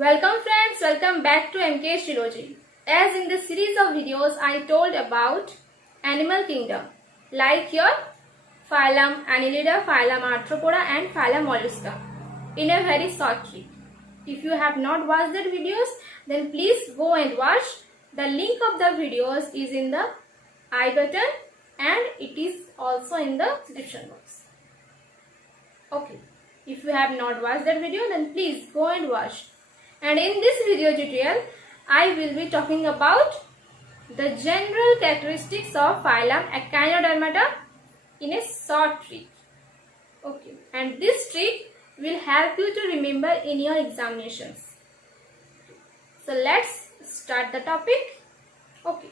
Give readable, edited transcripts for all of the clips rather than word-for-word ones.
Welcome friends, welcome back to MK Trilogy. As in this series of videos I told about animal kingdom like your phylum Annelida, phylum Arthropoda and phylum Mollusca in a very short trick. If you have not watched that videos then please go and watch. The link of the videos is in the I button and it is also in the description box. Okay, if you have not watched that video then please go and watch. And in this video tutorial, I will be talking about the general characteristics of phylum Echinodermata in a short trick. Okay, and this trick will help you to remember in your examinations. So let's start the topic. Okay,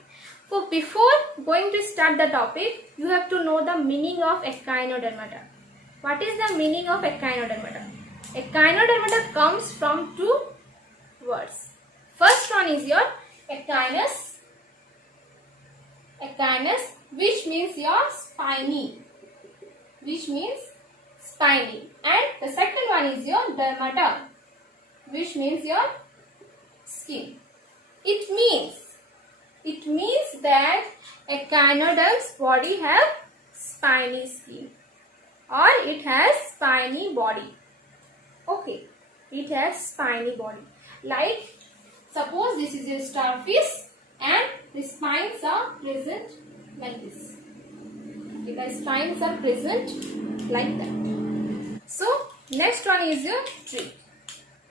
so before going to start the topic, you have to know the meaning of Echinodermata. What is the meaning of Echinodermata? Echinodermata comes from two words. First one is your echinus, which means your spiny, and the second one is your dermata, which means your skin. It means that echinoderm's body have spiny skin or it has spiny body. Okay, it has spiny body. Like suppose this is a starfish and the spines are present like this. Okay, the spines are present like that. So next one is your trick.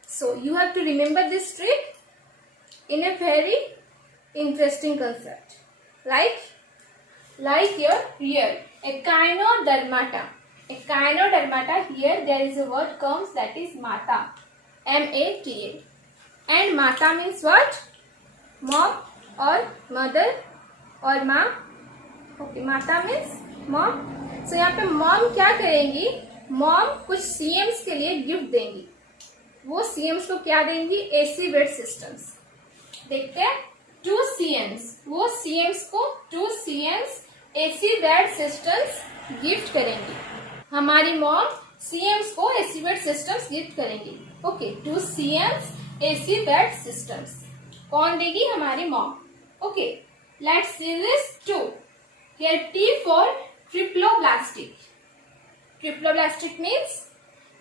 So you have to remember this trick in a very interesting concept. Like your here Echinodermata. Echinodermata, here there is a word comes that is mata, M-A-T-A. And mata means what? Mom or mother or माँ. Okay, माता means mom. So यहाँ पे mom क्या करेंगी? Mom कुछ CMs के लिए gift देंगी. वो CMs को क्या देंगी? AC bed systems. देखते हैं 2 CMs. वो CMs को 2 CMs AC bed systems gift करेंगी. हमारी mom CMs को AC bed systems गिफ्ट करेंगी. Okay, 2 CMs AC bed systems. कौन देगी? हमारी mom. Okay, let's see this 2. Here T for triploblastic. Triploblastic means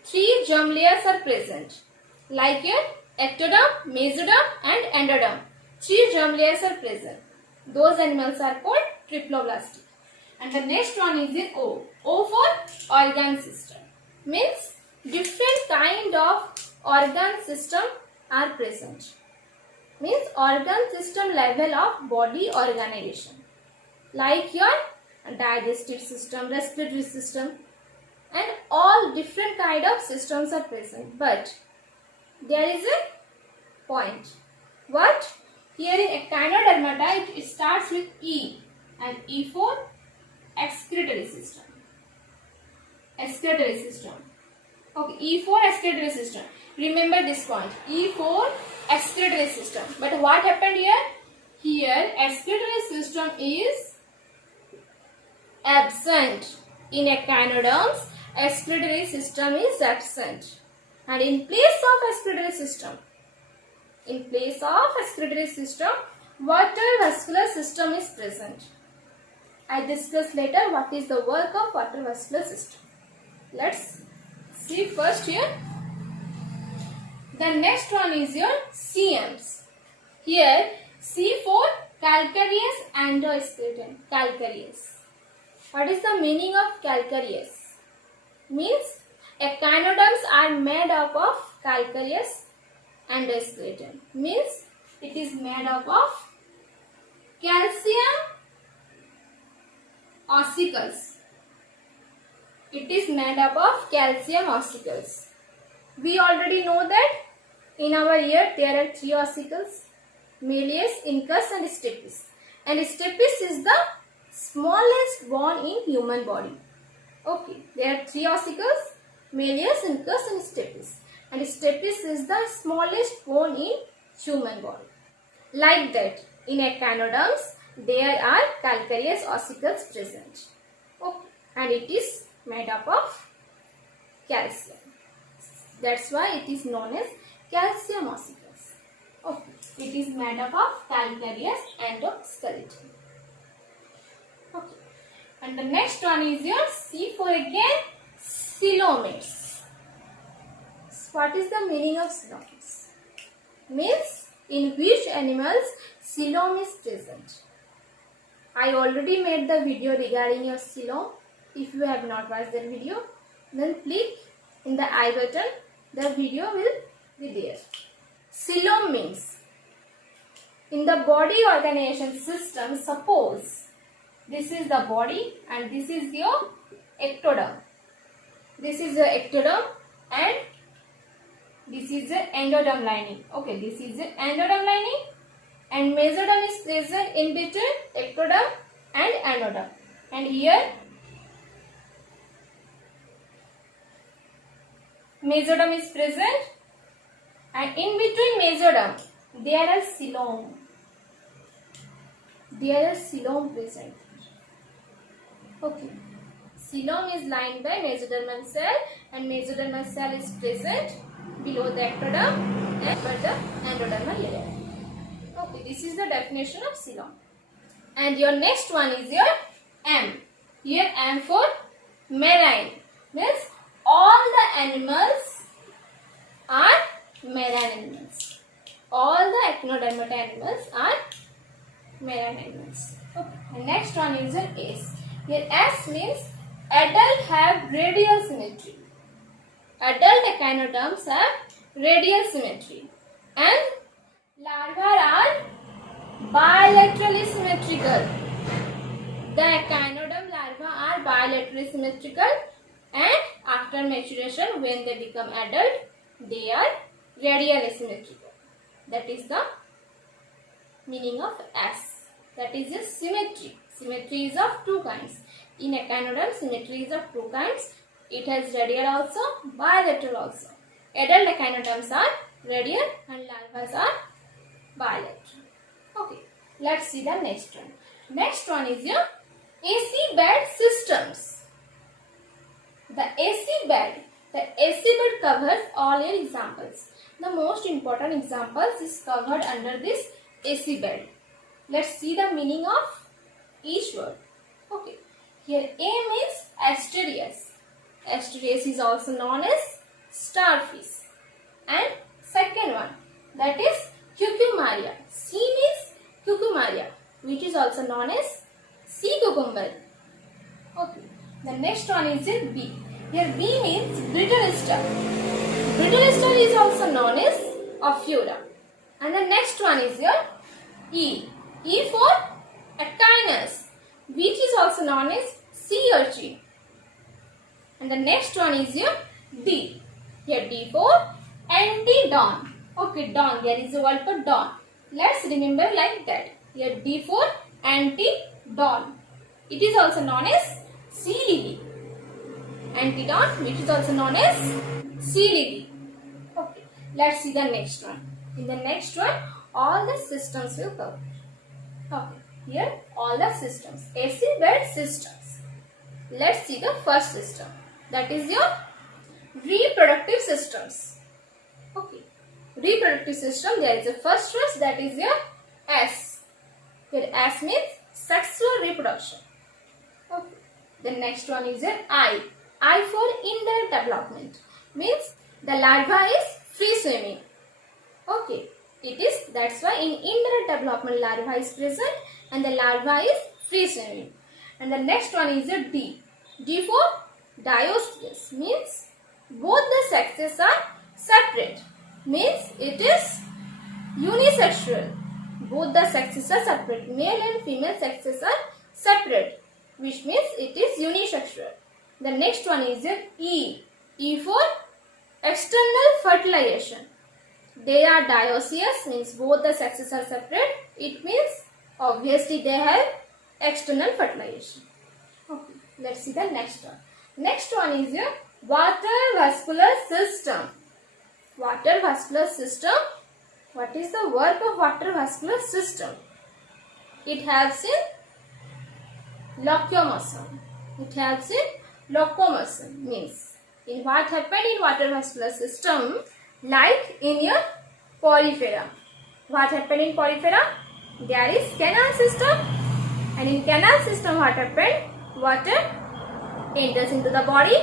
3 germ layers are present. Like here ectoderm, mesoderm and endoderm. 3 germ layers are present. Those animals are called triploblastic. And the next one is in O. O for organ system. Means different kind of organ system are present. Means organ system level of body organization. Like your digestive system, respiratory system and all different kind of systems are present. But there is a point. What? Here in Echinodermata it starts with E and E for excretory system. Excretory system. Okay, E for excretory system. Remember this point. E for excretory system. But what happened here? Here excretory system is absent. In echinoderms, excretory system is absent. And in place of excretory system, water vascular system is present. I discuss later what is the work of water vascular system. Let's see first here. The next one is your CMs. Here C for calcareous endoskeleton. Calcareous. What is the meaning of calcareous? Means echinoderms are made up of calcareous endoskeleton. Means it is made up of calcium ossicles. It is made up of calcium ossicles. We already know that in our ear there are 3 ossicles, malleus, incus and stapes. And stapes is the smallest bone in human body. Okay, there are 3 ossicles, malleus, incus and stapes. And stapes is the smallest bone in human body. Like that, in echinoderms there are calcareous ossicles present. Okay, and it is made up of calcium. That's why it is known as calcium ossicle. Okay. It is made up of calcareous endoskeleton. Okay. And the next one is your C4 again, coelomates. What is the meaning of coelomates? Means in which animals coelom is present. I already made the video regarding your coelom. If you have not watched that video, then click in the I button. The video will be there. Coelom means in the body organization system, suppose this is the body and this is your ectoderm. This is the ectoderm and this is the endoderm lining. Okay, this is the endoderm lining and mesoderm is present in between ectoderm and endoderm. And here mesoderm is present and in between mesoderm there are coelom. There are coelom present. Okay. Coelom is lined by mesodermal cell and mesodermal cell is present below the ectoderm and by the endodermal layer. Okay, this is the definition of coelom. And your next one is your M. Here M for marine. Means all the animals are marine animals. All the echinodermata animals are marine animals. Okay. And next one is your S. Here S means adult have radial symmetry. Adult echinoderms have radial symmetry and larvae are bilaterally symmetrical. The echinoderm larvae are bilaterally symmetrical and after maturation when they become adult they are radially symmetrical. That is the meaning of S. That is a symmetry. Symmetry is of two kinds. In echinoderm, symmetry is of two kinds. It has radial also, bilateral also. Adult echinoderms are radial and larvae are bilateral. Okay, let's see the next one. Next one is your AC bed systems. The AC bed covers all your examples. The most important examples is covered under this AC bed. Let's see the meaning of each word. Okay, here A means Asterias. Asterias is also known as starfish. And second one, that is Cucumaria. C means Cucumaria, which is also known as sea cucumber. Okay, the next one is in B. Here B means brittle star. Brittle star is also known as Ophiura. And the next one is your E. E for Echinus, which is also known as sea urchin. And the next one is your D. Here D for Antedon. Okay, dawn. There is a word for dawn. Let's remember like that. Here D for Antedon. It is also known as sea lily. Antedon, which is also known as sea lily. Okay, let's see the next one. In the next one, all the systems will cover. Okay, here all the systems. AC bed systems. Let's see the first system. That is your reproductive systems. Okay, reproductive system. There is a first first, that is your S. Here S means sexual reproduction. Okay, the next one is your I. I for indirect development. Means the larva is free swimming. Okay, it is, that's why in indirect development larva is present and the larva is free swimming. And the next one is a D. D for dioecious, means both the sexes are separate. Means it is unisexual. Both the sexes are separate. Male and female sexes are separate, which means it is unisexual. The next one is a E. E for external fertilization. They are dioecious, means both the sexes are separate. It means obviously they have external fertilization. Okay, let's see the next one. Next one is your water vascular system. Water vascular system. What is the work of water vascular system? It helps in locomotion. It helps in locomotion, means in what happened in water vascular system, like in your porifera. what happened in porifera? There is canal system, and in canal system what happened? Water enters into the body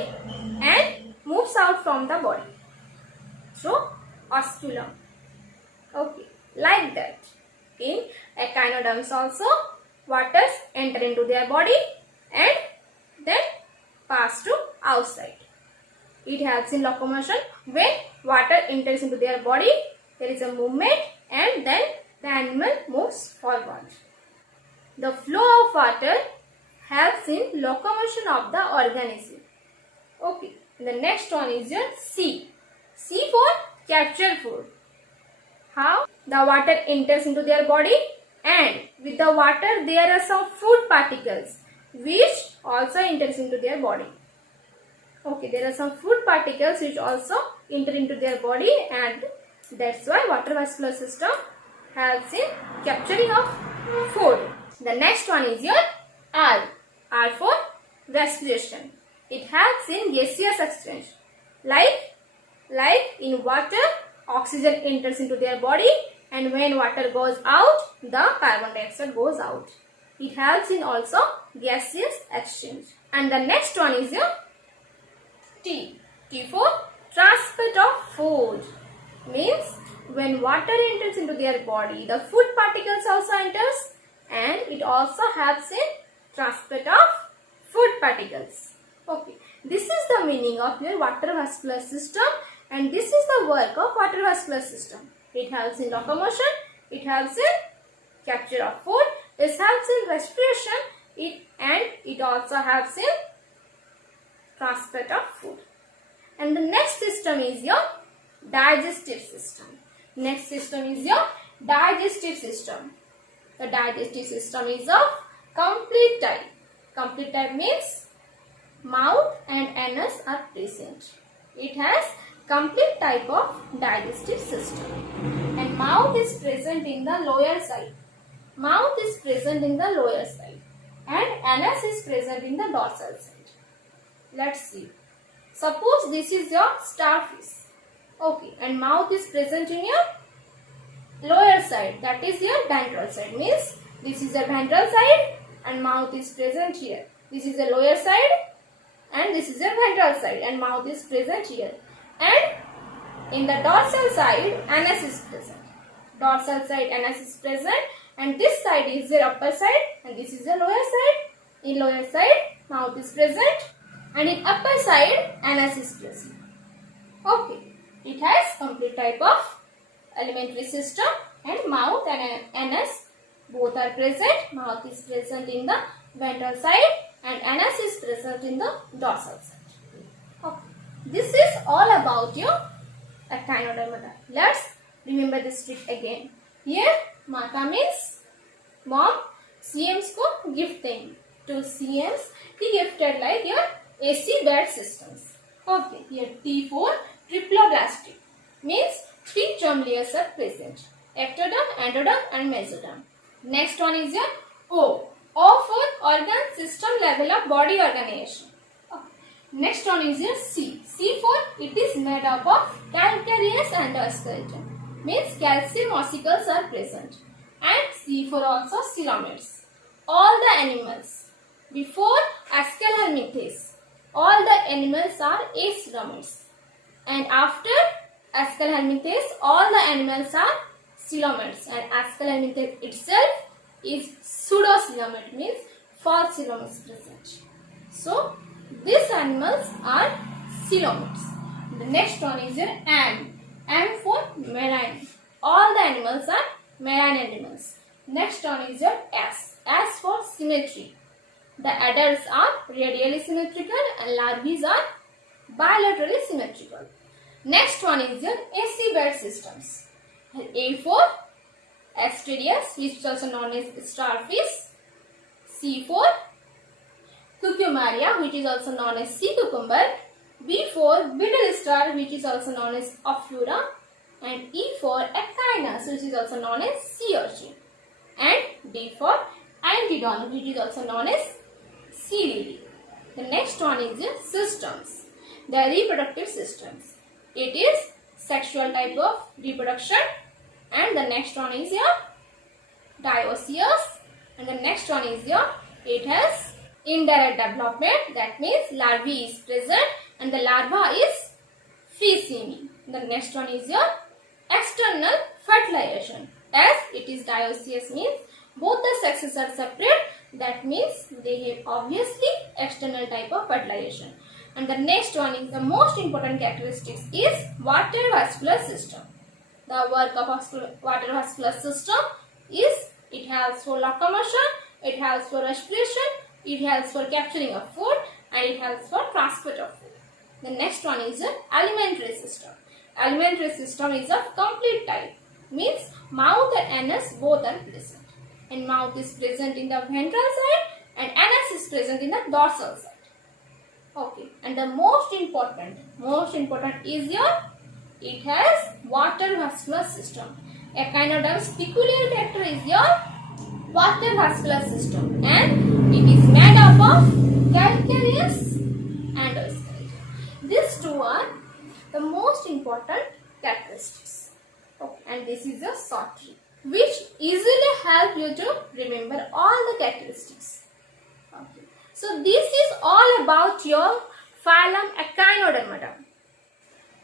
and moves out from the body through osculum. Okay, like that. In echinoderms also, waters enter into their body and then pass to outside. It helps in locomotion. When water enters into their body, there is a movement and then the animal moves forward. The flow of water helps in locomotion of the organism. Okay, the next one is your C. C for capture food. How? The water enters into their body and with the water there are some food particles which also enters into their body. Okay, there are some food particles which also enter into their body, and that's why water vascular system helps in capturing of food. The next one is your R. R for respiration. It helps in gaseous exchange. Like in water, oxygen enters into their body, and when water goes out, the carbon dioxide goes out. It helps in also gaseous exchange. And the next one is your T. T for transport of food. Means when water enters into their body, the food particles also enters, and it also helps in transport of food particles. Okay, this is the meaning of your water vascular system, and this is the work of water vascular system. It helps in locomotion, it helps in capture of food, it helps in respiration, it also helps in transport of food. And the next system is your digestive system. Next system is your digestive system. The digestive system is of complete type. Complete type means mouth and anus are present. It has complete type of digestive system. And mouth is present in the lower side. Mouth is present in the lower side. And anus is present in the dorsal side. Let's see. Suppose this is your starfish. Okay, and mouth is present in your lower side. That is your ventral side. Means this is the ventral side and mouth is present here. This is the lower side and this is the ventral side, and mouth is present here. And in the dorsal side, anus is present. Dorsal side, anus is present, and this side is the upper side and this is the lower side. In lower side, mouth is present, and in upper side, anus is present. Okay, it has complete type of alimentary system, and mouth and anus both are present. Mouth is present in the ventral side and anus is present in the dorsal side. Okay. This is all about your echinodermata. Let's remember this trick again. Here, Mata means mom, CMs को gift देंगे. To CMs, he gifted like your AC bed systems. Okay, here T for triploblastic means 3 germ layers are present. Ectoderm, endoderm and mesoderm. Next one is your O. O for organ system level of body organization. Okay. Next one is your C. C for it is made up of calcareous endoskeleton. Means calcium ossicles are present. And C for also coelomates. All the animals before Aschelhelminthes, all the animals are acoelomates. And after Aschelhelminthes, all the animals are coelomates. And Aschelhelminthes itself is pseudocoelomate, means false coelomates present. So these animals are coelomates. The next one is your M. M for marine. All the animals are marine animals. Next one is your S. S for symmetry. The adults are radially symmetrical and larvae are bilaterally symmetrical. Next one is your AC bed systems. A for Asterias, which is also known as starfish. C for Cucumaria, which is also known as sea cucumber. B for beetle star, which is also known as Ophiura. And E for Echinus, which is also known as sea urchin. And D for Antedon, which is also known as sea lily. The next one is your systems. The reproductive systems. It is sexual type of reproduction. And the next one is your dioecious. And the next one is your, it has indirect development. That means larvae is present and the larva is free swimming. The next one is your external fertilization. As it is dioecious means both the sexes are separate. That means they have obviously external type of fertilization. And the next one is the most important characteristics is water vascular system. The work of water vascular system is it helps for locomotion, it helps for respiration, it helps for capturing of food, and it helps for transport of food. The next one is the alimentary system. Alimentary system is of complete type. Means mouth and anus both are present. And mouth is present in the ventral side and anus is present in the dorsal side. Okay. And the most important is your, it has water vascular system. Echinoderm's peculiar character is your water vascular system, and it is made up of calcareous and oskeleton. These two are the most important characteristics. Okay. And this is a short trick which easily help you to remember all the characteristics. Okay. So this is all about your phylum Echinoderma.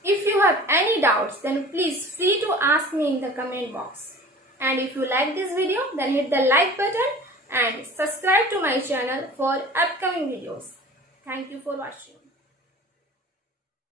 If you have any doubts, then please free to ask me in the comment box. And if you like this video, then hit the like button and subscribe to my channel for upcoming videos. Thank you for watching.